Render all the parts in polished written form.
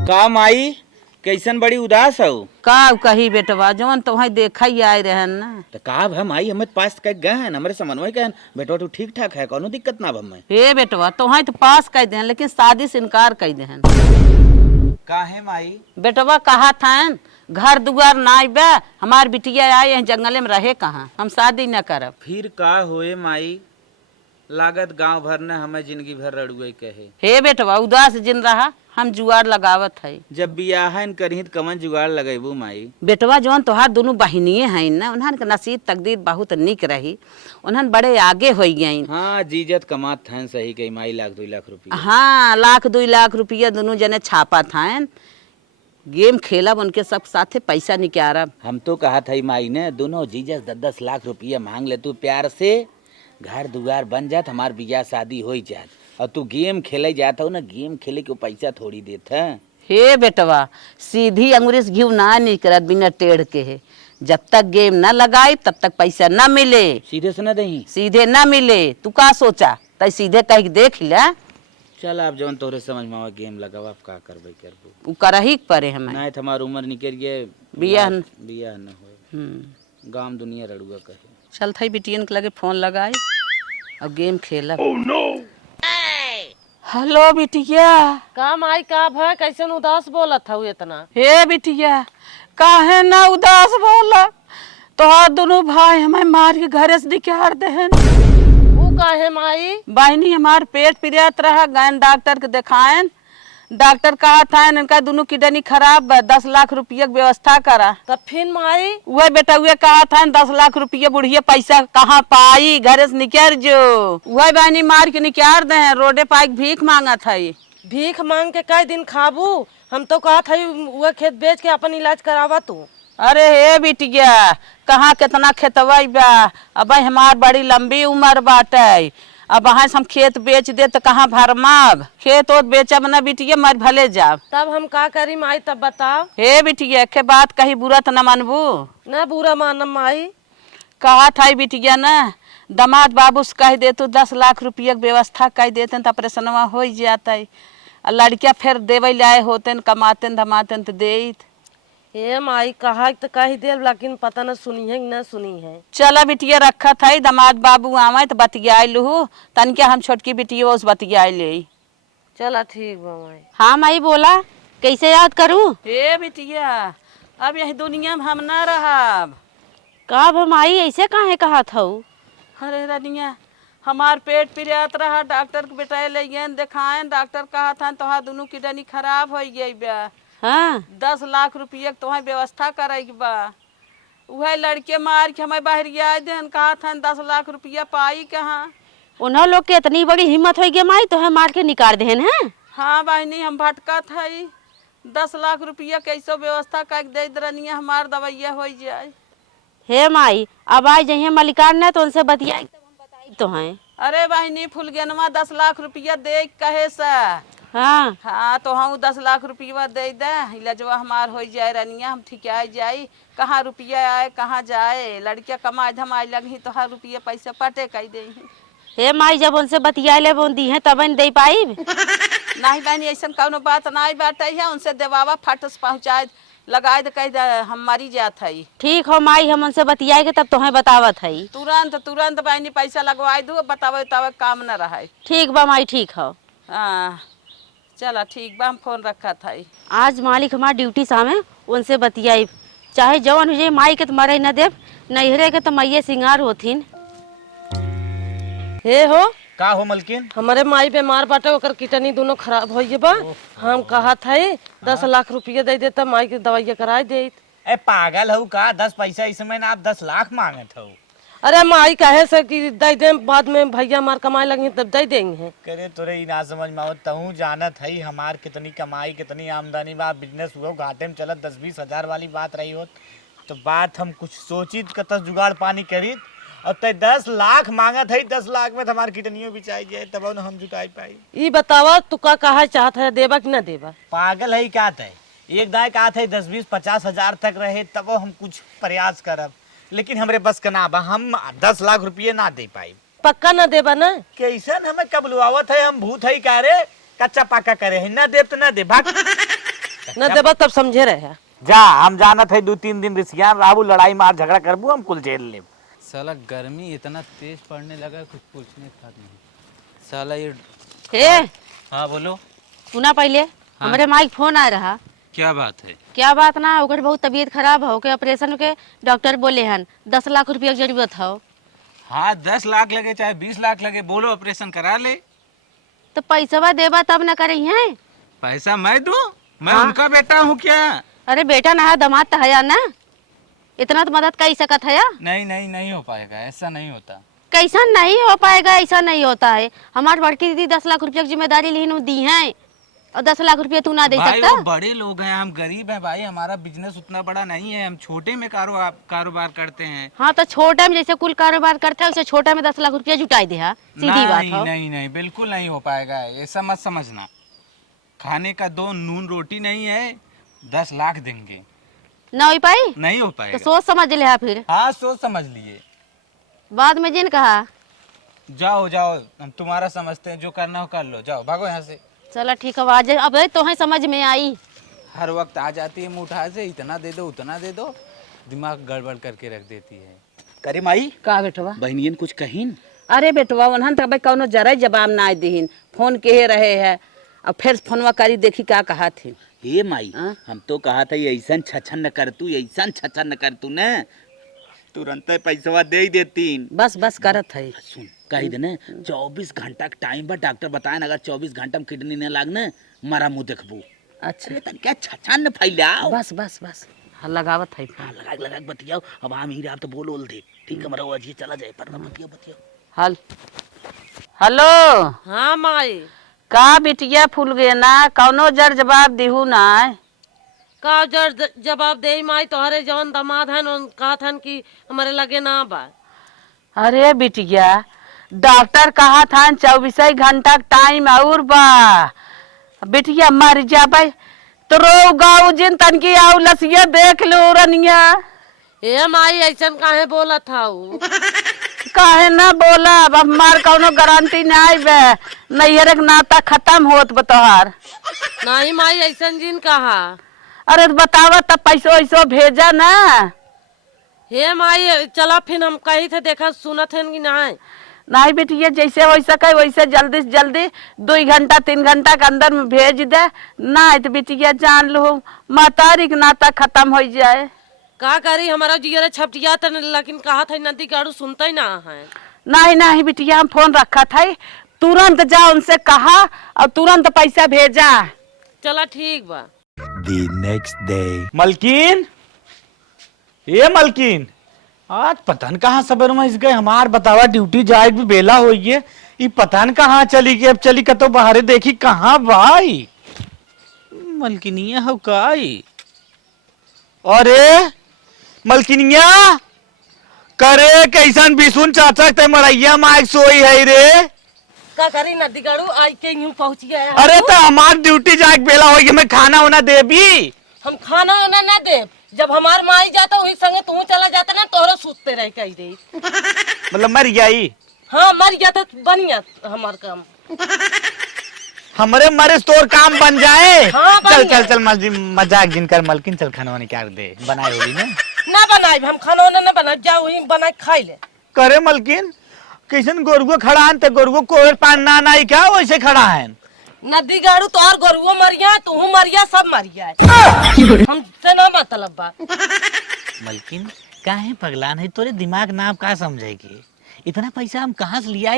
का माई कैसन बड़ी उदास हो? का कही बेटवा जवन तो देखा ही आए रहन ना। तो का हम आई हमें पास कह गए हैं हमारे समन्वय कहन बेटा तू ठीक ठाक है कोनो दिक्कत ना हमें। हे बेटवा तो पास कह दे लेकिन शादी से इनकार कह दे। काहे माई? बेटवा कहा था घर दुआर ना बे हमार बिटिया आए हैं जंगले में रहे कहाँ हम शादी न करब। फिर का होए माई? लागत गांव भर ने हमें जिंदगी भर रड़ुए कहे। हे बेटवा उदास जिन रहा हम जुआर लगावत है। जब बियाहन करही तो कमन जुगाड़ लगेबू माई? बेटवा जौन तोहार दोनों बहनिए हैं ना उन्हन के नसीब तकदीर बहुत निक रही उन्हन बड़े आगे हो गई। हाँ जीजत कमात हैं सही कही माई, लाख 2 लाख रुपया। हाँ लाख 2 लाख रुपया दोनों जने छापा था गेम खेलब उनके सब साथे पैसा निकालब। हम तो कहा था माई ने दोनों जीजस 10-10 लाख रुपया मांग ले तू प्यार से घर दुआर बन जात हमार बियाह शादी हो जात और तू गेम खेले जाता हो ना गेम खेले के पैसा थोड़ी देता है। हे बेटवा सीधी अंगुरी से घी ना निकलत बिना टेढ़ के है। जब तक गेम न लगाई तब तक पैसा न मिले। सीधे से न दही? सीधे न मिले। तू का सोचा तय सीधे कह देख ले। चल आप जवन तोरे समझ में गेम लगाव आप का करबे करबो। उ करही परे हमें नहीं हमार उम्र निकल गए बियाह न होए। गांव दुनिया रड़ुआ कहे। चल थई बिटियन के लगे फोन लगाई और गेम खेला। हेलो बिटिया। का माई का भय कैसन उदास बोलत हऊ इतना? हे बिटिया काहे ना उदास बोला तोहार दोनों भाई हमें मार के घरे से निकाल देहन। ऊ काहे माई? बहनी हमार पेट पिरियत रहा गए डॉक्टर के दिखाएन। डॉक्टर कहा था इनका दोनों किडनी खराब है 10 लाख रुपया की व्यवस्था करा। तब फिर माई? वह बेटा हुए कहा था 10 लाख रुपया बुढ़िया पैसा कहाँ पाई घरे से निकाल जो। वह बहनी मार के निकाल दे रोडे पाइक भीख मांगा था। भीख मांग के कई दिन खाबू? हम तो कहा था वह खेत बेच के अपन इलाज करावा तू। अरे हे बिटिया कहाँ कितना खेतवा बा अब हमार बड़ी लंबी उम्र बाटे अब वहाँ से हम खेत बेच दे तो कहाँ भरमाब खेत ओत बेचब न बिटिया मर भले जाब। तब हम का करी माई तब बताओ। हे बिटिया के बात कही बुरा तो न मानबू? न बुरा मानम माई। कहा था बिटिया न दामाद बाबू से कह दे तू 10 लाख रुपया की व्यवस्था कह देते तो ऑपरेशनवा हो जाता है। लड़किया फिर देवे लाए होते कमाते धमाते तो दे। हे माई कहा तो कही दे लेकिन पता न सुनी है न सुनी है। चला बिटिया रखा था दामाद बाबू आवे तो बतिया लू तन क्या हम छोटकी बिटिया उस बतिया ले। चला ठीक बा माई। हाँ माई बोला कैसे याद करूँ? हे बिटिया अब यही दुनिया में हम न रहब। का माई ऐसे काहे कहा था? अरे रनिया हमार पेट पिरियत रहा डॉक्टर के बेटा ले गए दिखाए डॉक्टर कहा था तोहार दोनों किडनी खराब हो गई बा। हाँ 10 लाख रुपया तुम्हें व्यवस्था करे बा। वह लड़के मार के हमें बाहर देन कहा था 10 लाख रुपया पाई कहाँ। उन्हों लोग के इतनी बड़ी हिम्मत हो गई माई तो है मार के निकाल देन है। हाँ बहनी हम भटका था 10 लाख रुपया कैसो व्यवस्था कर दे रनिया हमार दवाइया हो जाए। हे माई अब आज जहिए मलिकार ने तो उनसे बतियाई तब हम बताई तो हैं। अरे बहनी फुलगेनवा 10 लाख रुपया दे कहे सा। हाँ हाँ तो हम 10 लाख रुपया दे दे इलाजवा हमार हो जाए रनिया हम ठीक आ जाई। कहाँ रुपया आए कहाँ जाए लड़किया कमाए धमाए लगी तो हर रुपया पैसा पटे कह दे। हे माई जब उनसे बतियाई ले दी है तब न दे पाई। नहीं बहनी ऐसा कौनो बात नहीं बाटे है उनसे देवावा फटस पहुँचाए लगाए तो कह हम मरी जात है। ठीक हो माई हम उनसे बतियाएंगे तब तुम्हें बतावत है। तुरंत बहनी पैसा लगवाई दू बतावे तब काम न रहा। ठीक बा माई ठीक हो। हाँ चला ठीक बा हम फोन रखा था। आज मालिक हमार ड्यूटी सामे उनसे बतियाई चाहे जवन हो जाए माई के तो मरे न देव नैहरे के तो मैये सिंगार होथिन। हे हो का हो मलकिन? हमारे माई बीमार बाटे ओकर किडनी दोनों खराब हो बा। हम कहा था 10 लाख रुपया दे देता माई के दवाइया कराए दे। ए पागल हो का 10 पैसा इसमें ना आप 10 लाख मांगत हो। अरे माई कहे से कि दे दे बाद में भैया मार कमाए लगे तब दे देंगे। करे तोरे ही ना समझ में आवत तहू जानत है हमार कितनी कमाई कितनी आमदनी बा बिजनेस हुआ घाटे में चलत 10-20 हजार वाली बात रही होत तो बात हम कुछ सोची कत जुगाड़ पानी करी अब तय 10 लाख मांगत है 10 लाख में हमार किडनियों बिचाई जाए तब न हम जुटाई पाई। ये बतावा तू का कहा चाहत है देवा कि न देवा? पागल है क्या थे एक दाय का थे 10-20-50 हजार तक रहे तब हम कुछ प्रयास करब लेकिन हमरे बस का ना बा हम 10 लाख रुपये ना दे पाई। पक्का न देवा ना? कैसन हमें कब लुआवत है हम भूत है का रे कच्चा पाका करे है ना देव तो ना दे भाग। न देबा तब समझे रहे। जा हम जाना थे 2-3 दिन रिसियान राबू लड़ाई मार झगड़ा करबू हम कुल झेल लेब। साला गर्मी इतना तेज पड़ने लगा कुछ पूछने का नहीं। साला ये ए हाँ बोलो। सुना पहले हमारे माई फोन आ रहा। क्या बात है? क्या बात ना ओकर बहुत तबीयत खराब हो के ऑपरेशन के डॉक्टर बोले हन 10 लाख रुपया की जरूरत हो। हाँ 10 लाख लगे चाहे 20 लाख लगे, बोलो ऑपरेशन करा ले। तो पैसा देबा तब न करी है। पैसा मैं दूं? मैं हाँ। उनका बेटा हूँ क्या? अरे बेटा ना है दामाद तो है ना, इतना तो मदद कर सकत है। नहीं नहीं नहीं हो पाएगा, ऐसा नहीं होता। कैसा नहीं हो पाएगा? ऐसा नहीं होता है। हमारी बड़की दीदी 10 लाख रुपया की जिम्मेदारी लीन दी है और 10 लाख रुपया तू ना दे भाई सकता। वो बड़े लोग हैं, हम गरीब हैं भाई, हमारा बिजनेस उतना बड़ा नहीं है, हम छोटे में कारोबार करते हैं। हाँ तो छोटा में जैसे कुल कारोबार करते हैं उसे छोटा में 10 लाख रुपया जुटाई दे। सीधी बात नहीं हो। नहीं नहीं बिल्कुल नहीं हो पाएगा, ऐसा मत समझना। खाने का 2 नून रोटी नहीं है, 10 लाख देंगे। ना हो पाई नहीं हो तो पाएगा। सोच समझ ले फिर। हाँ सोच समझ लिए। बाद में जिन कहा जाओ जाओ, हम तुम्हारा समझते हैं, जो करना हो कर लो, जाओ भागो यहाँ से। चलो ठीक है आज अब तो है समझ में आई। हर वक्त आ जाती है मुठा से, इतना दे दो उतना दे दो, दिमाग गड़बड़ करके रख देती है। करे माई का बेटवा? बहनियन कुछ कहीन? अरे बेटवा उन्हन तक भाई कौनो जरा जवाब ना दीन, फोन के रहे है अब फिर फोनवा करी देखी का कहा थी। हे माई हाँ? हम तो कहा था ऐसन छछन न कर तू, ऐसन छछन न कर तू न, तुरंत पैसा दे ही देतीन। बस बस करत है। सुन कही दे न 24 घंटा का टाइम बा, डॉक्टर बताए अगर 24 घंटा में किडनी न लागने मारा मुंह देखबू। अच्छा अरे तनिका छछन न फैलाओ। बस बस बस हाँ, लगावत है हाँ, फोन। लगा लगा के बतियाओ। अब हम ही आप तो बोल ओल दे, ठीक है मरा अजी चला जाए पर बतियाओ बतियाओ। हल हेलो हाँ माई का बिटिया फूल गए ना, कौनो जर जवाब दिहू ना। का जर जवाब दे माई, तोहरे जौन दामाद है कहा था कि हमारे लगे ना बा। अरे बिटिया डॉक्टर कहा था 24 घंटा टाइम और बा। बिटिया मर जाबे तो रो गाऊ जिन तनकी आउ लसिया देख लो रनिया। ए माई ऐसा काहे बोला था काहे ना बोला, अब हमार कौनो गारंटी नहीं बे, नैहर के नाता खत्म होत बतोहार। नहीं माई ऐसा जिन कहा। अरे तो बतावा तब पैसो वैसो भेजा ना। हे माई चला फिर हम कही थे देखा सुनत है कि नहीं। नहीं बेटिया जैसे हो सके वैसे जल्दी से जल्दी 2 घंटा 3 घंटा के अंदर में भेज दे, नहीं तो बेटिया जान लो मातारी के नाता खत्म हो जाए। का करी हमारा जियर छपटिया था, लेकिन कहा था नदी गाड़ू सुनता ही ना है। नहीं नहीं बिटिया हम फोन रखा था, तुरंत जा उनसे कहा और तुरंत पैसा भेजा। चला ठीक बा। The next day. मलकीन, ये मलकीन, आज पता न कहाँ सबर में इस गए हमार बतावा ड्यूटी जाए भी बेला हो ये पता न कहाँ चली गई। अब चली का तो बाहर देखी कहाँ भाई मलकिनिया हो काई। अरे मलकिनिया करे कैसन बिसुन चाचा ते मरैया माइक सोई है रे। का करी नदी गाड़ू आई के यूं पहुंच गया है। अरे तो हमार ड्यूटी जाए बेला हो गई, मैं खाना वाना दे भी। हम खाना वाना ना दे, जब हमार माई जाता वही संगे तू चला जाता ना, तोहरा सुतते रह कही दे। मतलब मर गई। हाँ मर गया था बनिया हमार काम। हमारे मरे तोर काम बन जाए। हाँ, बन चल जाए। चल चल मजाक जिन कर मलकिन, चल खाना वाने क्या दे बनाए होगी ना। ना बनाए हम खाना वाना ना बनाए, जा वही बना के खाई ले। करे मलकिन किशन गोरुआ खड़ा है तो गोरुआ को पान ना नहीं क्या वैसे खड़ा है। नदी गाड़ू तो और गोरुओ मरिया तू मरिया सब मरिया है। हमसे ना मतलब बा। मलकिन काहे पगलान है, तोरे दिमाग ना का समझेगी। इतना पैसा हम कहाँ से लिया?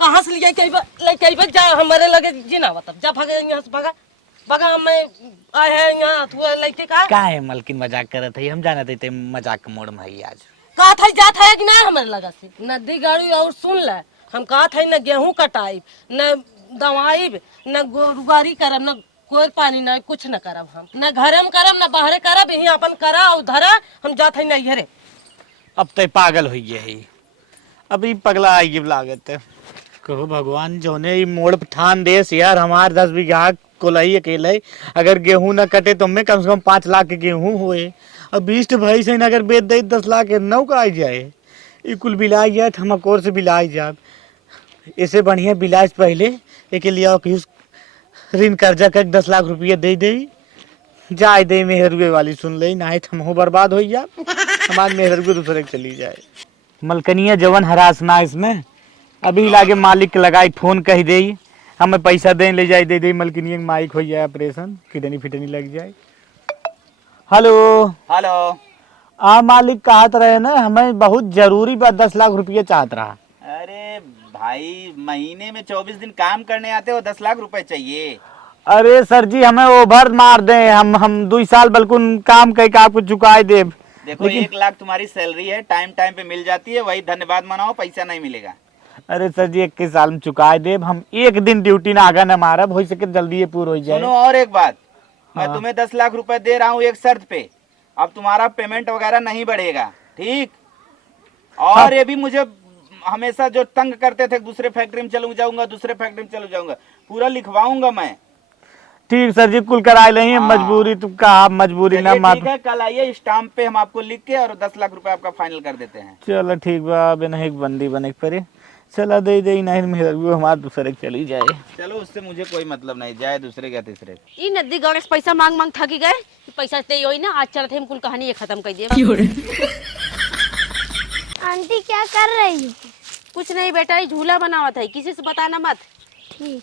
कहाँ से लिया कई बार जा हमारे लगे जिना तब जा भागे यहाँ से भागा भागा। मैं आए हैं यहाँ तू लड़के का है मलकिन मजाक करत है, हम जाना थे मजाक के मोड़ में ही आज। कहा था जात है कि ना हमारे लगा से नदी गाड़ी। और सुन ले हम कहा था न गेहूं कटाई न दवाई न गोरुगारी करब न कोई पानी न कुछ न करब, हम न घरे में करब न बाहरे करब, यही अपन करा और धरा। हम जात है नैहरे। अब तो पागल हो गया है, अभी पगला आएगी लागत है। कहो भगवान जोने ही मोड़ ठान देस यार, हमार 10 बीघा कोलाई अकेले, अगर गेहूं न कटे तो मैं कम से कम 5 लाख के गेहूं हुए। अब 20 भाई से अगर बेच दे 10 लाख के नौ का आ जाए, ये कुल बिलाई जाए हम अकोर से बिलाई जाए। इससे बढ़िया बिलाज पहले एक लिया ऋण कर्जा कर 10 लाख रुपया दे दे जाए दे मेहरुए वाली सुन ले ना है हम हो बर्बाद हो जा हमारे मेहरुए दूसरे के चली जाए मलकनिया जवन हरास ना इसमें अभी लागे मालिक के लगाई फोन कह दे हमें पैसा दे ले जाए दे मलकनिया के माइक हो जाए ऑपरेशन किडनी फिटनी लग जाए। Hello hello. मालिक कहत रहे ना हमें बहुत जरूरी बा 10 लाख रुपये चाहत रहा। अरे भाई महीने में 24 दिन काम करने आते हो, 10 लाख रुपए चाहिए? अरे सर जी हमें ओवर मार दे हम 2 साल बल्कुल काम करके आपको चुकाए दे। देखो 1 लाख तुम्हारी सैलरी है, टाइम टाइम पे मिल जाती है, वही धन्यवाद मनाओ, पैसा नहीं मिलेगा। अरे सर जी 21 साल में चुकाए दे हम एक दिन ड्यूटी ना आगा न मारब हो सके जल्दी ये पूरा हो जाए। सुनो और एक बात, मैं तुम्हें 10 लाख रुपए दे रहा हूँ एक शर्त पे, अब तुम्हारा पेमेंट वगैरह नहीं बढ़ेगा, ठीक? और ये भी मुझे हमेशा जो तंग करते थे दूसरे फैक्ट्री में चलू जाऊंगा, दूसरे फैक्ट्री में चलू जाऊंगा, पूरा लिखवाऊंगा मैं। ठीक सर जी कुल कराए लेंगे। मजबूरी तुम कहा मजबूरी ना मार। ठीक है कल आइए, स्टाम्प पे हम आपको लिख के और 10 लाख रुपए आपका फाइनल कर देते हैं। चलो ठीक बा अब नहीं बंदी बने पड़े चला दे नहीं मेरे हमारे दूसरे चली जाए। चलो उससे मुझे कोई मतलब नहीं, जाए दूसरे या तीसरे। ई नदी गणेश पैसा मांग मांग थकी गए पैसा दे होई ना आज चलते हम कुल कहानी ये खत्म कर दिए। आंटी क्या कर रही है? कुछ नहीं बेटा ये झूला बनावा था किसी से बताना मत। ठीक।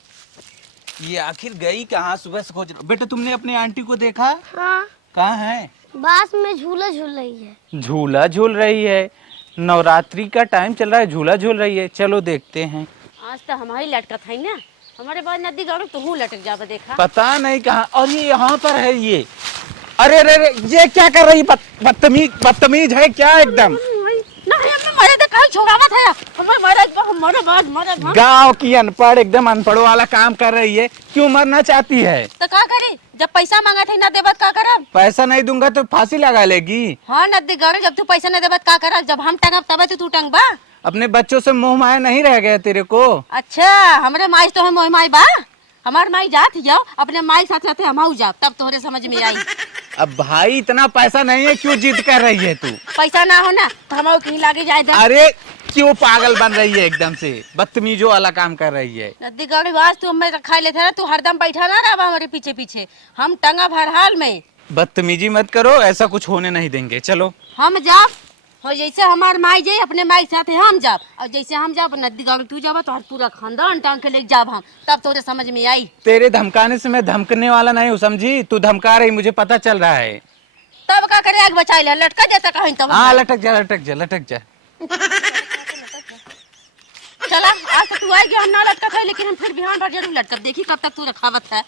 ये आखिर गई कहाँ? सुबह से खोज रहा। बेटा तुमने अपनी आंटी को देखा? हाँ कहाँ है? बास में झूला झूल रही है। झूला झूल रही है? नवरात्रि का टाइम चल रहा है, झूला झूल रही है, चलो देखते हैं। आज तो हमारी लटका था ना हमारे बाद नदी गणेश तो हूँ लटक जावा देखा। पता नहीं कहाँ। और ये यहाँ पर है ये। अरे अरे ये क्या कर रही? बदतमीज है क्या एकदम? नहीं हमने मरे तो कहीं छोड़ावा था हमें हमारे बाद मरे। गांव की अनपढ़ एकदम अनपढ़ों वाला काम कर रही है, क्यों मरना चाहती है? तो क्या करी जब पैसा मांगा थे ना देवत का करब? पैसा नहीं दूंगा तो फांसी लगा लेगी। हाँ नदी गणेश जब तू पैसा नहीं देवत का करब? जब हम टंगब तब तू टंगबा। अपने बच्चों से मोह माया नहीं रह गया तेरे को? अच्छा हमारे माई तो हम माई बा हमार माई जात जाओ अपने माई साथ साथ हम जाओ तब तोहरे समझ में आई। अब भाई इतना पैसा नहीं है, क्यों जिद कर रही है तू? पैसा ना हो ना तो हम कहीं लागे जाए दे। अरे क्यों पागल बन रही है एकदम से? बदतमीजों वाला काम कर रही है। नदी गणेश वास तू हमें खा लेते ना तू हरदम बैठा ना रहा हमारे पीछे पीछे हम टंगा भर हाल में। बदतमीजी मत करो, ऐसा कुछ होने नहीं देंगे। चलो हम जाब हो जैसे हमार माई जाए अपने माई साथ हम जाब और जैसे हम जाब नदी गणेश तू जाब तो पूरा खानदान टांग के लेके जाब हम तब तोरे समझ में आई। तेरे धमकाने से मैं धमकने वाला नहीं हूँ, समझी? तू धमका रही, मुझे पता चल रहा है। तब का करे आग बचाई ले लटका जाता कहीं तब। हाँ लटक जा लटक जा लटक जा। चला आज तो तू आएगी हम ना लटका था लेकिन हम फिर बिहान पर जरूर लटकब देखी कब तक तू रखावत है।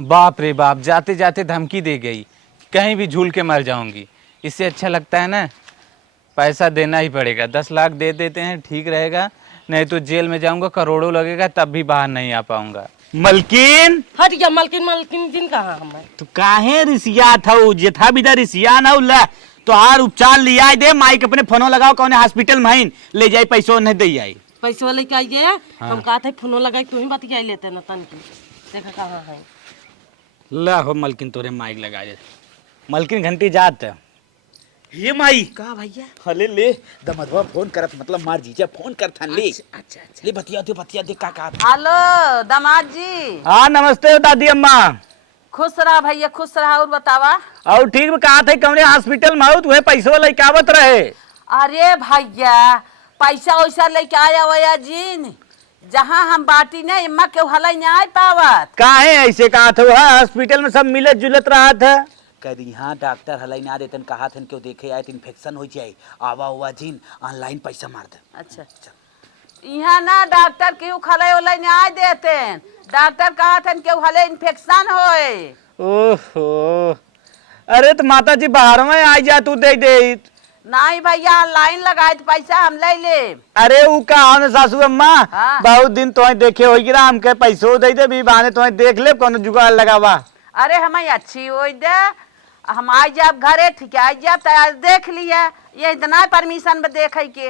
बाप रे बाप, जाते जाते धमकी दे गई, कहीं भी झूल के मर जाऊंगी। इससे अच्छा लगता है ना पैसा देना ही पड़ेगा। 10 लाख दे देते हैं, ठीक रहेगा, नहीं तो जेल में जाऊंगा, करोड़ों लगेगा, तब भी बाहर नहीं आ पाऊंगा। मलकिन हट गया मलकिन दिन कहाँ हमें? तो काहे रिसिया था जेठा बिदा रिसिया ना उल्ला तो हार उपचार लिया दे माइक अपने फोनो लगाओ कौन हॉस्पिटल में ले जाए पैसों नहीं दे जाए। पैसे लेके आई गया हम कहा था फोनो लगाई तू ही बतिया लेते ना तन की देखा कहाँ है। ला हो मलकिन तोरे माइक लगा दे। मलकिन घंटी जात ये माई का भैया? हले ले दमदवा फोन करत मतलब मार जीजा फोन करत हन ले। अच्छा ले बतिया दे का हेलो दामाद जी। हाँ नमस्ते दादी अम्मा। खुश रहा भैया खुश रहा और बतावा। और ठीक में कहा थे कौन हॉस्पिटल में हो तुम्हें पैसों लेके आवत रहे? अरे भैया पैसा वैसा लेके आया वया जीन जहाँ हम बाटी ने इम्मा के हलाई नहीं आ पावत। काहे ऐसे कहा था? हॉस्पिटल में सब मिलत जुलत रहा था। कह यहाँ डॉक्टर हलाई ना देतन कहा थन क्यों देखे आए इन्फेक्शन हो जाए आवा हुआ जीन ऑनलाइन पैसा मार दे। अच्छा यहाँ ना डॉक्टर क्यों खले उलाई नहीं आ देते डॉक्टर कहा थन क्यों हले इन्फेक्शन होए। ओहो अरे तो माता जी बाहर में आ जा तू दे दे। नहीं भैया ऑनलाइन लगाए तो पैसा हम ले ले। अरे वो कहा न सासू अम्मा हाँ। बहुत दिन तो देखे हो गिरा हमके पैसों दे दे भी बहाने तो देख ले कौन जुगाड़ लगावा। अरे हमें अच्छी हो दे हम आ जाब घरे ठीक है आ जाब तो आज देख लिया ये इतना परमिशन में देखे के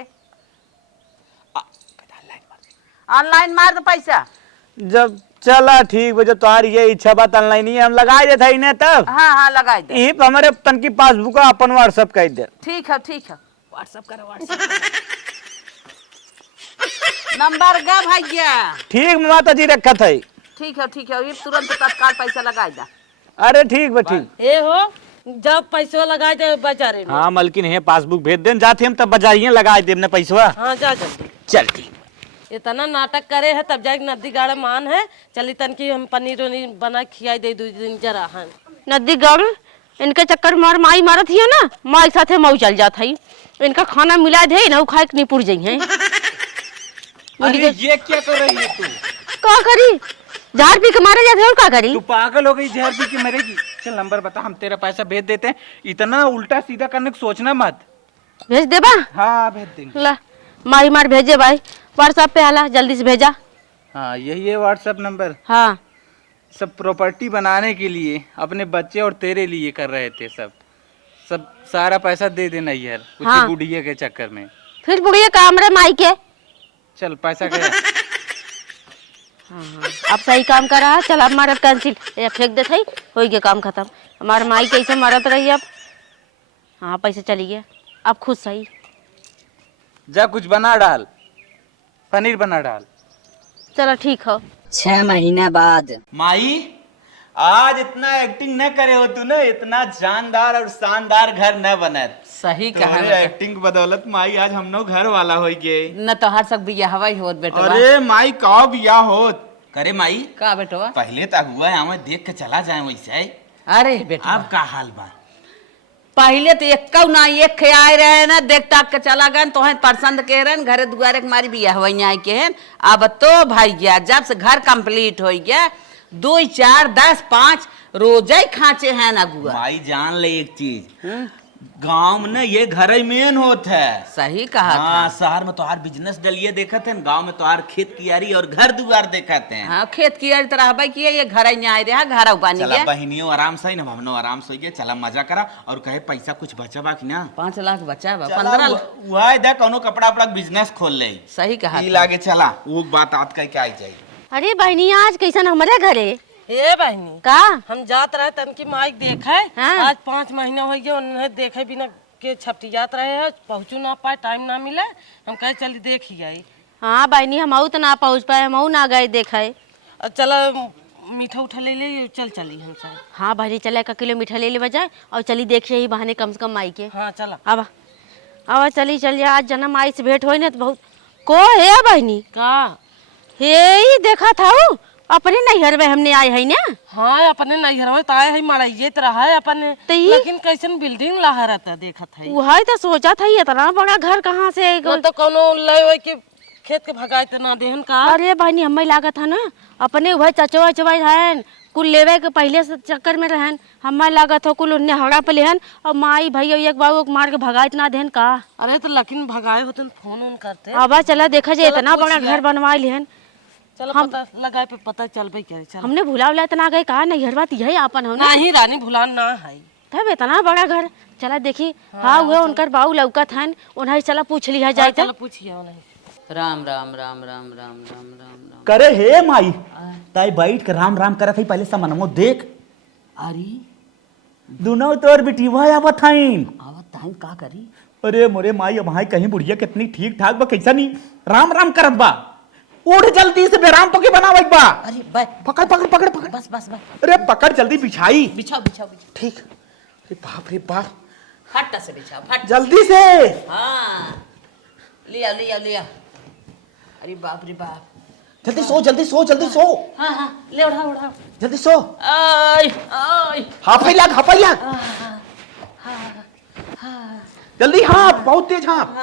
ऑनलाइन मार दो पैसा। जब चला ठीक बजे तुम्हारी ये इच्छा बात ऑनलाइन ही हम लगा दे था इन्हें तब। हाँ हाँ लगाई दे। यही हमारे तन की पासबुक अपन व्हाट्सएप कर दे। ठीक है व्हाट्सएप करो व्हाट्सएप नंबर गा भैया। ठीक माता जी रखा था। ठीक है ये तुरंत तत्काल पैसा लगाई दा। अरे ठीक बा ठीक। ए हो जब पैसा लगाए दे बाजारे में। हाँ मलकिन है पासबुक भेज देन जाते हम तब बाजारिया लगा दे अपने पैसवा। हाँ जा जल्दी। चल ठीक। इतना नाटक करे है तब जाके नदी गाड़ा मान है चली तन की हम पनीर उनीर बना खियाई दे 2 दिन जरा हन। नदी गौड़ इनके चक्कर मार माई मारत हिया ना माई साथे मऊ चल जात हई इनका खाना मिला दे ना खाए के नहीं पुर जाई है। अरे ये क्या कर रही है तू? का करी झाड़ पी के मारे जाते और का करी? तू पागल हो गई, जहर पी के मरेगी। चल नंबर बता, हम तेरा पैसा भेज देते हैं। इतना उल्टा सीधा करने को सोचना मत। भेज देबा? हाँ भेज देंगे। ला माई मार भेजे भाई व्हाट्सएप पे आला जल्दी से भेजा। हाँ यही है व्हाट्सएप नंबर। हाँ सब प्रॉपर्टी बनाने के लिए अपने बच्चे और तेरे लिए कर रहे थे। सब सारा पैसा दे देना यार, हाँ। उसकी बुढ़िया के चक्कर में। फिर बुढ़िया काम रे माई के। चल पैसा गया। हाँ अब सही काम कर रहा है। चल अब मारत कैंसिल ये फेंक दे थई हो गया काम खत्म। हमार माई कैसे मारत रही अब। हाँ पैसे चली गए अब खुद सही। जा कुछ बना डाल, पनीर बना डाल। चलो ठीक हो। 6 महीने बाद। माई आज इतना एक्टिंग न करे हो तू ना, इतना जानदार और शानदार घर न बनत। सही कहा तुम्हारे एक्टिंग बदौलत माई आज हम लोग घर वाला हो गए। न तो हर सब बिया हवाई होत बेटवा। अरे माई का बिया होत करे माई। का बेटवा? पहले तक हुआ है हमें देख के चला जाए वैसे। अरे बेटा अब का हाल बा? पहले तो एक ना एक आए रहे ना देख ताक के चला गए तो पसंद के रहे घरे दुआरे के मारी बिया हवाई के हैं। अब तो भाई गया जब से घर कंप्लीट हो गया 2 4 10 5 रोज ही खाचे हैं ना गुआ। माई जान ले एक चीज, गांव में ना ये घर ही मेन होत है। सही कहा हाँ शहर में तोहार बिजनेस डलिए देखत है, गांव में तोहार खेत कियारी और घर दुआर देखत है। हाँ खेत की तरह भाई किए ये घर ही आए रहा घर बनी चला गया। बहनियों आराम से ना हमनो आराम से गए। चला मजा करा और कहे पैसा कुछ बचा बा कि ना? 5 लाख बचा बा 15 लाख। वह दे कोनो कपड़ा उपड़ा बिजनेस खोल ले। सही कहा ई लागे चला वो बात आज कह के आई जाए। अरे बहनी आज कैसन हमारे घरे ए बहनी का हम जात रहे तन की माइक देखे। हाँ। आज 5 महीने हो गए उन्हें देखे बिना के छपटी जात रहे है पहुँचू ना पाए टाइम ना मिले हम कहे चली देख ही आई। हाँ बहनी हम तो ना पहुँच पाए हम ना गए देखे। चला मीठा उठा ले ले चल चली हम सब। हाँ बहनी चले 1 किलो मीठा ले ले बजाए और चली देख ही बहाने कम से कम माई के। हाँ चला अब अब चली चलिए आज जन्म माई से भेंट होई ना तो बहुत को है बहनी का हे ही देखा था वो अपने नैहर में हमने आए है ना। हाँ अपने नैहर में ताए है मड़ाइए रहा है अपने तो ये- लेकिन कैसन बिल्डिंग लहा रहता देखत है। वही तो सोचा था ये इतना बड़ा घर कहाँ से न तो कोनो ले ओए के खेत के भगाए तो ना देहन का। अरे बहनी हमें लागत है ना अपने वही चचवा चचवाई है कुल लेवे के पहले से चक्कर में रहन हमें लागत हो कुल उन्हें हड़ा पे लेहन और माई भैया एक बार मार के भगाए ना देहन का। अरे तो लेकिन भगाए होते फोन उन करते। अब चला देखा जाए चलो इतना पूछ बड़ा ले। घर बनवाए लेहन। चलो पता लगाए पे पता चल भाई क्या चल। हमने भूला उला इतना गए कहा नैहर बात यही आपन हो ना नहीं रानी भुलान ना है। तब इतना बड़ा घर चला देखी। हाँ हुआ उनकर बाऊ लौकत हन उन्हें चला पूछ लिया जाए चलो पूछिए नहीं। राम राम राम राम राम राम राम राम। करे हे माई ताई बैठ के राम राम करत है पहले समनमो देख। अरे दोनों तोर बेटी वह आवत हईन। आवत टाइम का करी? अरे मोरे माई अब हाई कहीं बुढ़िया कितनी ठीक ठाक बा कैसा नहीं राम राम करत बा। उठ जल्दी से बेराम तो के बनावे बा। अरे बैठ पकड़ पकड़ पकड़ पकड़। बस बस बस अरे पकड़ जल्दी बिछाई। बिछाओ बिछाओ बिछाओ। ठीक। अरे बाप रे बाप फट से बिछाओ फट। जल्दी से। हाँ लिया लिया लिया। अरे बाप रे बाप। जल्दी सो जल्दी सो जल्दी सो। हाँ हाँ ले उठाओ उठाओ। जल्दी सो। आय आय हाफाई लग हाफाई लग। जल्दी हाँप बहुत तेज हाँप।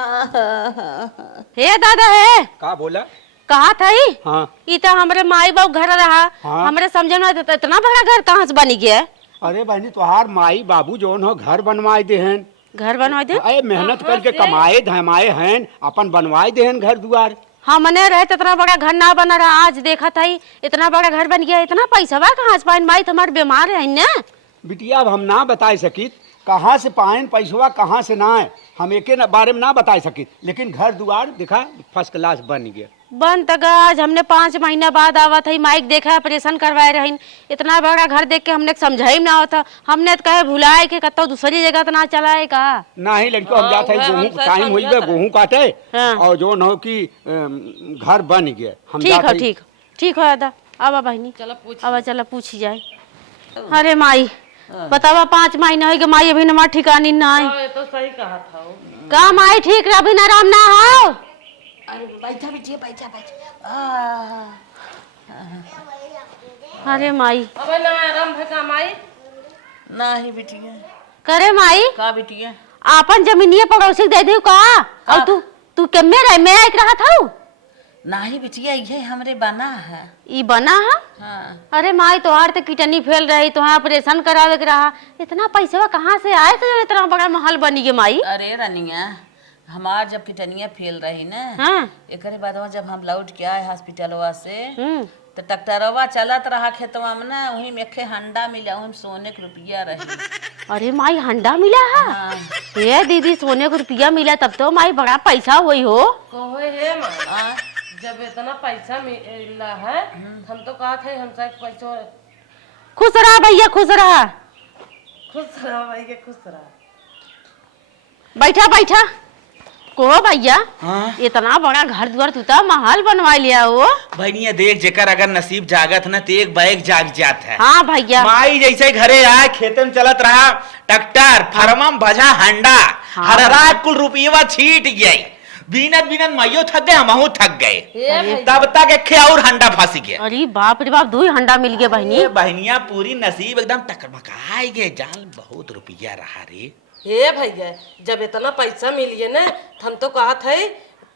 हे दादा है का बोला? कहा था ही हाँ ई तो हमरे माई बाप घर रहा। हाँ। हमरे समझ में तो इतना बड़ा घर कहाँ से बनी गया। अरे बहनी तोहार माई बाबू जोन हो घर बनवाए देहन। घर बनवाए दे अरे मेहनत करके कमाए धमाए हैं अपन बनवाए देहन घर दुआर। हमने रहे तो इतना बड़ा घर ना बना रहा आज देखा था ही इतना बड़ा घर बन गया। इतना पैसा बा कहाँ से पाइन माई तुम्हारे बीमार है ना। बिटिया अब हम ना बता सकित कहाँ से पाइन पैसवा कहाँ से ना है हम एक बारे में ना बता सकित लेकिन घर दुआर देखा फर्स्ट क्लास बन गया। बन तक आज हमने 5 महीना बाद आवा था माइक देखा ऑपरेशन करवाए रही। इतना बड़ा घर देख के हमने समझा ही ना होता। हमने तो कहे भुलाए के कतो दूसरी जगह तो ना चलाए का। ना ही लड़को हम जाते हैं गेहूँ टाइम हुई बे गेहूँ काटे हाँ। और जो हो कि घर बन गया हम ठीक जाते है ही- ठीक ठीक है दादा अब बहनी चलो पूछ अब चला पूछी जाए। अरे माई बतावा 5 महीना हो गए माई अभी हमार ठिकानी ना आई। ये तो सही कहा था वो। का माई ठीक रह, अभी ना आराम ना हो। अरे बैठा बिटिया बैठा बैठा अरे माई अब ना आराम है का माई? नहीं बिटिया। करे माई का बिटिया? आपन जमीनिया पड़ोसी दे दे का। और तू केमे रह मैं एक रहा था। नहीं बिटिया ये हमरे बना है। ई बना है। हाँ। अरे माई तोहार तो किडनी फेल रही, तोहार ऑपरेशन करावे के रहा, इतना पैसा कहाँ से आए तो इतना बड़ा महल बनी गए माई। अरे रनिया हमार जब किटनिया फेल रही ना हाँ। एकरे बाद जब हम लौट के आए हॉस्पिटलवा से तो डॉक्टरवा चलत रहा खेतवा में ना वही में एक हंडा मिला, वही में सोने के रुपया रही। अरे माई हंडा मिला है। ये दीदी सोने को रुपया मिला तब तो माई बड़ा पैसा हुई हो। कहे है माँ जब इतना पैसा मिला है हम तो कहा थे हमसे पैसा। खुश रहा भैया खुश रहा। खुश रहा भाई के खुश रहा। बैठा बैठा को भैया। हाँ? इतना बड़ा घर द्वार तू तो महल बनवा लिया वो। बहनिया देख जेकर अगर नसीब जागत न तो एक बैग जाग जात है। हाँ भैया। माई जैसे घरे आए खेते में चलत रहा ट्रैक्टर फरमम भजा हंडा हर रात कुल रुपया छीट गई। बीनत बीनत माइयो थक गए हमहू थक गए तब तक एक और हंडा फंसी गया। अरे बाप रे बाप 2 हंडा मिल गए बहनी। ये बहनिया पूरी नसीब एकदम टकमकाई गए जान बहुत रुपया रहा रे। हे भैया जब इतना पैसा मिलिए ना हम तो कहा थे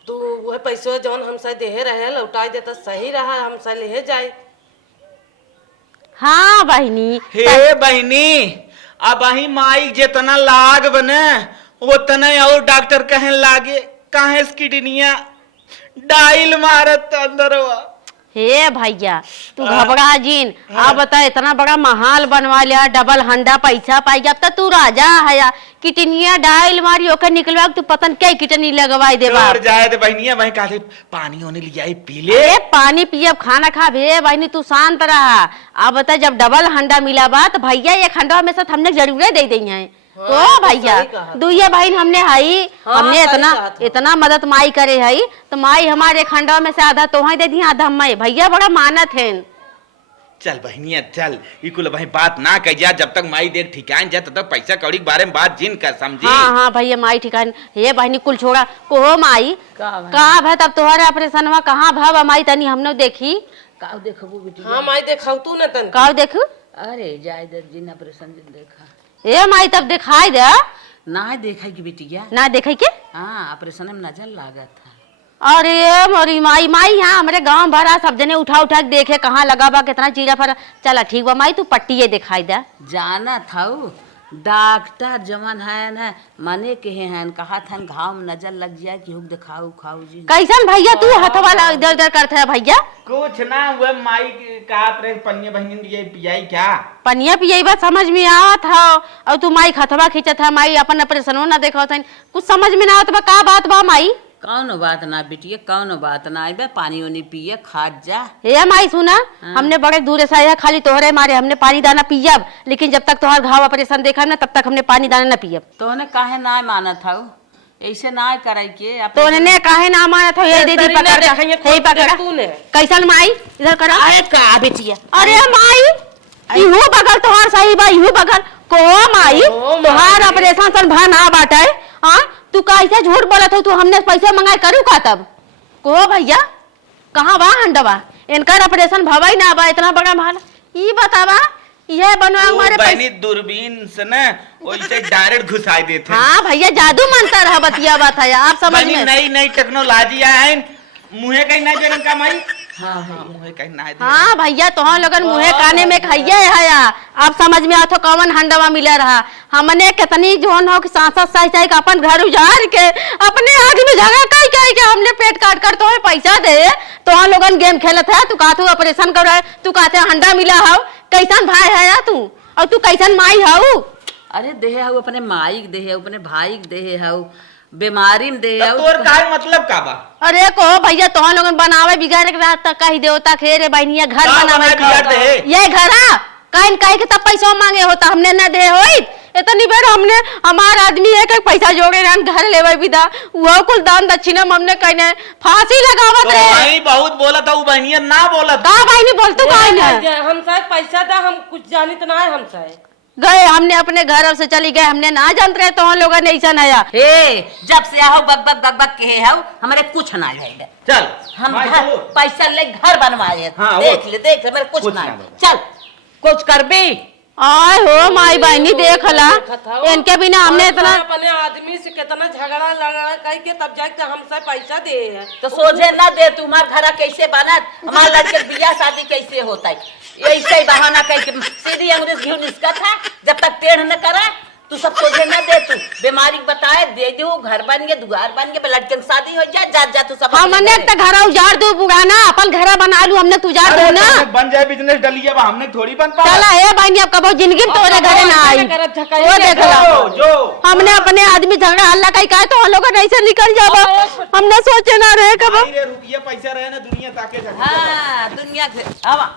तू वह पैसा जौन हमसे देहे रहे लौटाई देता सही रहा हमसे ले जाए। हाँ बहनी। हे बहनी अब अही माई जितना लाग बने उतने और डॉक्टर कहने लागे काहे किडनिया डाइल मारत अंदरवा। हे भैया तू घबरा जीन। आप बता इतना बड़ा महल बनवा लिया डबल हंडा पैसा पाई अब तक तू राजा है। किटनिया डाइल मारी ओकर निकलवा तू पतन क्या किटनी लगवाई देबा। डर जाए तो बहनिया वही कहते पानी होने लिया पी ले। ए पानी पियब खाना खा भे बहनी तू शांत रहा। अब बता जब डबल हंडा मिला बा तो भैया एक हंडा में साथ हमने जरूर दे दी है। तो भैया दुइया बहन हमने हई हमने इतना मदद माई करे हई तो माई हमारे खंडवा में से आधा तोहा दे दी आधा मैं भैया बड़ा मानत है। चल बहनिया चल ई कुल भाई बात ना कह जा जब तक माई देख ठिकान जा तब तक पैसा कौड़ी के बारे में बात जिन कर समझी। हाँ हाँ भैया माई ठिकान हे बहनी कुल छोड़ा को माई कहा भा तब तुम्हारे ऑपरेशन हुआ कहाँ भा माई तनी हमने देखी। का देखबू बिटिया? हाँ माई देखा तू न तन का देखू। अरे जाय जिन ऑपरेशन जिन देखा ए माई तब दिखाई दे ना देखा की बिटिया ना देखे के। हाँ ऑपरेशन में नजर लागत है। अरे मोरी माई माई यहाँ हमारे गांव भरा सब जने उठा उठा के देखे कहाँ लगा बा कितना चीरा फरा। चला ठीक बा माई तू पट्टी दिखाई दे। जाना था डॉक्टर जमन है न मने के हैं कहा था घाव में नजर लग जाए कि हुक दिखाऊ खाऊ जी। कैसन भैया तू हथवा इधर उधर करते है भैया। कुछ ना हुआ माई कहा पन्नी बहन ये पियाई क्या पनिया पियाई बात समझ में आवत है और तू माई हथवा खींचत है माई अपन ऑपरेशन ना देखा कुछ समझ में ना आवत बा का बात बा माई। कौन बात ना बिटिया कौन बात ना आई पानी उनी पिए खाद जा। हे माई सुना हमने बड़े दूर से आया खाली तोहरे मारे हमने पानी दाना पियब लेकिन जब तक तोहर घाव ऑपरेशन देखा ना तब तक हमने पानी दाना न पियब। तोहने काहे ना माना था ऐसे ना कराई के तोहने काहे ना माना था ये दीदी पकड़ तूने कैसन माई इधर करा। अरे का बिटिया अरे माई इहू बगल तोहार सही बा इहू बगल को माई तोहार ऑपरेशन सन भा ना बाटे। हाँ तू कैसे झूठ बोलत हो तू हमने पैसे मंगाए करू का तब को भैया कहाँ बा हंडवा इनकर ऑपरेशन भवाई ना बा इतना बड़ा महल ई बतावा ये बनवा हमारे बहनी दूरबीन से ना वैसे डायरेक्ट घुसाई देते। हाँ भैया जादू मानता रहा बतिया बात है आप समझ में। नई नई टेक्नोलॉजी है मुहे कहीं ना जन कमाई। हाँ हाँ मुहे कहीं ना। हाँ भैया तोहर लोगन मुहे काने में खाइए है आप समझ में आतो कौन हंडवा मिले रहा। हमने कितनी जोन हो कि सांसद सही का अपन घर उजाड़ के अपने आगे में झगड़ा कई के हमने पेट काट कर तोहे पैसा दे तोहर लोगन गेम खेलत है तू कहतू ऑपरेशन कर तू कहते हंडा मिला हो कैसन भाई है तू और तू कैसन माई हो। अरे देहे हूँ अपने माई देहे अपने भाई देहे हूँ बीमारी में दे तोर काय मतलब का बा। अरे को भैया तोहन लोगन बनावे बिगाड़ के रात तक कही देवता खेरे बहनिया घर बनावे ये घरा कहीं कहीं के तब पैसा मांगे होता हमने न दे होई इतनी बेर हमने हमार आदमी एक एक पैसा जोड़े रहन घर लेवे विदा वो कुल दान दक्षिणा में हमने कहने फांसी लगावत रहे वही बहुत बोला था, वो बहनिया ना बोला था। का भाई नहीं बोलते काहे ना हम साहब पैसा दा, हम कुछ जानित ना है हम साहब। गए हमने अपने घर और से चली गए, हमने ना जानते रहे तो हम लोगों ने ऐसा नया हे जब से आओ बक बक बक बक कहे हो हमारे कुछ ना जाएगा। चल हम भाई घर चलो। पैसा ले घर बनवाए। हाँ, देख ले मेरे कुछ ना ना है। चल कुछ कर भी आय हो माई बहनी देख ला इनके बिना हमने इतना अपने आदमी से कितना झगड़ा लगा कह के तब जाके हमसे पैसा दे है। तो सोचे ना दे तुम्हारा घर कैसे बनत, हमारे लड़के बियाह शादी कैसे होता है, ऐसे ही बहाना कह के सीधी अंग्रेज घी निस्का था। जब तक टेढ़ न करा तू सब सोचे ना दे, तू बीमारी बताए दे दो, घर बन गए दुआर बन गए, लड़के की शादी हो जाए जा जा तू सब हमने तो घर उजाड़ दो पुराना अपन घर बना लू, हमने तू उजाड़ दो ना बन जाए बिजनेस डलिए, हमने थोड़ी बन पा। चला है बहनी अब कबो जिंदगी में तोरे घरे ना आई वो देख ला जो हमने अपने आदमी झगड़ा हल्ला कहीं कहा तो हम लोग ऐसे निकल जाबो, हमने सोचे ना रहे कबो रुपया पैसा रहे ना दुनिया ताके। हाँ दुनिया से अब